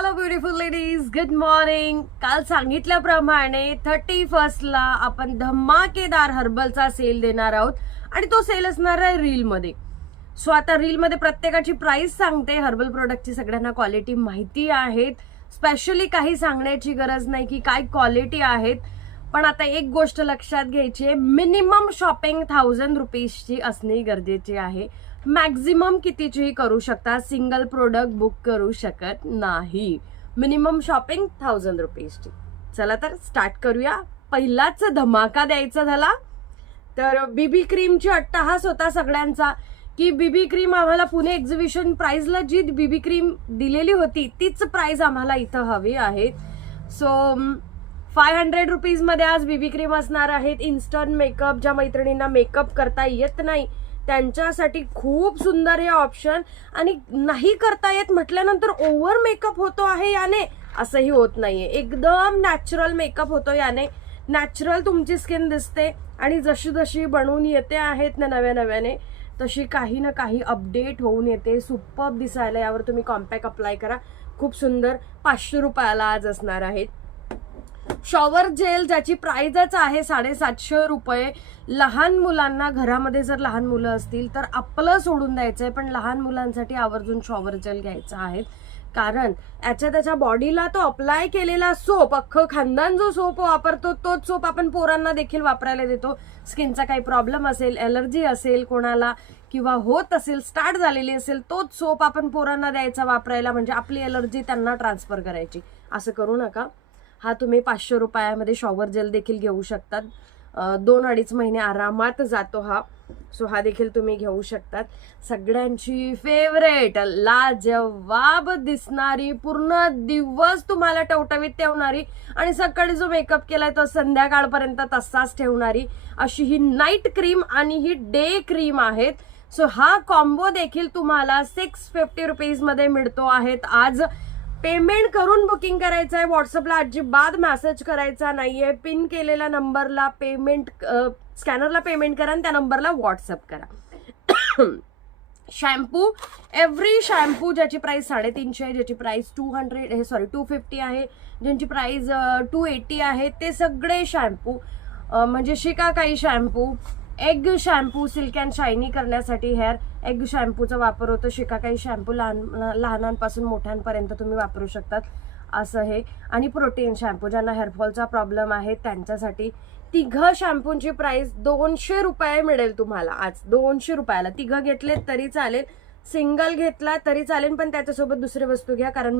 Hello beautiful ladies, good morning. काल सांगितल्याप्रमाणे 31st ला आपण धमाकेदार हर्बलचा सेल देणार आहोत आणि तो सेल असणार आहे रीलमध्ये. सो आता रीलमध्ये प्रत्येकाची प्राइस सांगते. हर्बल प्रोडक्टची सगळ्यांना क्वालिटी माहिती आहेत, स्पेशली काही सांगण्याची गरज नाही की काय क्वालिटी आहेत. पण आता एक गोष्ट लक्षात घ्यायची आहे, मिनिमम शॉपिंग 1000 रुपीजची असणे गरजेचे आहे. मॅक्झिमम कितीचीही करू शकता, सिंगल प्रोडक्ट बुक करू शकत नाही. Minimum shopping 1000 रुपीजची. चला तर स्टार्ट करूया. पहिलाच धमाका द्यायचा झाला तर बीबी क्रीमची अट्टहास होता सगळ्यांचा की बीबी क्रीम आम्हाला पुणे एक्झिबिशन प्राइसला जी बीबी क्रीम दिलेली होती तीच प्राइस आम्हाला इथं हवी आहे. सो 500 रुपीज मध्ये आज बीबी क्रीम असणार आहेत. इन्स्टंट मेकअप, ज्या मैत्रिणींना मेकअप करता येत नाही त्यांच्यासाठी खूप सुंदर हे ऑप्शन. आणि नाही करता येत म्हटल्यानंतर ओव्हर मेकअप होतो आहे याने, असंही होत नाहीये. एकदम नॅचरल मेकअप होतो याने. नॅचरल तुमची स्किन दिसते आणि जशी जशी बनवून येते आहेत ना नव्याने तशी काही ना काही अपडेट होऊन येते. सुपर्ब दिसायला यावर तुम्ही कॉम्पॅक्ट अप्लाय करा. खूप सुंदर. 500 रुपयाला आज असणार आहेत. शॉवर जेल ज्याची प्राइसच आहे 750 रुपये. लहान मुलांना, घरामध्ये जर लहान मुलं असतील तर आपलं सोडून द्यायचंय, पण लहान मुलांसाठी आवर्जून शॉवर जेल घ्यायचा आहे. कारण त्याच्या बॉडीला तो अप्लाय केलेला सोप, अख्खं खानदान जो सोप वापरतो तोच सोप आपण पोरांना देखील वापरायला देतो. स्किनचा काही प्रॉब्लेम असेल, एलर्जी असेल कोणाला किंवा होत असेल, स्टार्ट झालेली असेल, तोच सोप आपण पोरांना द्यायचा वापरायला, म्हणजे आपली एलर्जी त्यांना ट्रान्सफर करायची. असं करू नका. हा तुम्ही 500 रुपयामध्ये शॉवर जेल देखील घेऊ शकतात. 2-2.5 महिने आरामात जातो हा. सो हा देखील तुम्ही घेऊ शकतात. सगळ्यांची फेवरेट, लाजवाब दिसणारी, पूर्ण दिवस तुम्हाला टवटवीत ठेवणारी आणि सकाळी जो मेकअप केलाय तो संध्याकाळपर्यंत तसाच ठेवणारी अशी ही नाईट क्रीम आणि ही डे क्रीम आहेत. सो हा कॉम्बो देखील तुम्हाला 650 रुपीज मध्ये मिळतो आहेत. आज पेमेंट करून बुकिंग करायचं आहे. व्हॉट्सअपला अजिबात मेसेज करायचा नाहीये. पिन केलेल्या नंबरला पेमेंट, स्कॅनरला पेमेंट करा आणि त्या नंबरला व्हॉट्सअप करा. शॅम्पू, एव्हरी शॅम्पू ज्याची प्राइस 350 आहे, ज्याची प्राइस 250 आहे, ज्यांची प्राइस 280 आहे, ते सगळे शॅम्पू म्हणजे shikakai shampoo, egg shampoo silk and shiny करण्यासाठी हेअर एग शॅम्पूचा वापर होतो. शिकाकाई शॅम्पू लहानांपासून मोठ्यांपर्यंत तुम्ही वापरू शकतात असं हे. आणि प्रोटीन शॅम्पू, ज्यांना हेअरफॉलचा प्रॉब्लेम आहे त्यांच्यासाठी. तिघं शॅम्पूंची प्राइस 200 रुपये मिळेल तुम्हाला आज. 200 रुपयाला तिघं घेतले तरी चालेल, सिंगल घेतला तरी चालेल, पण त्याच्यासोबत दुसरी वस्तू घ्या कारण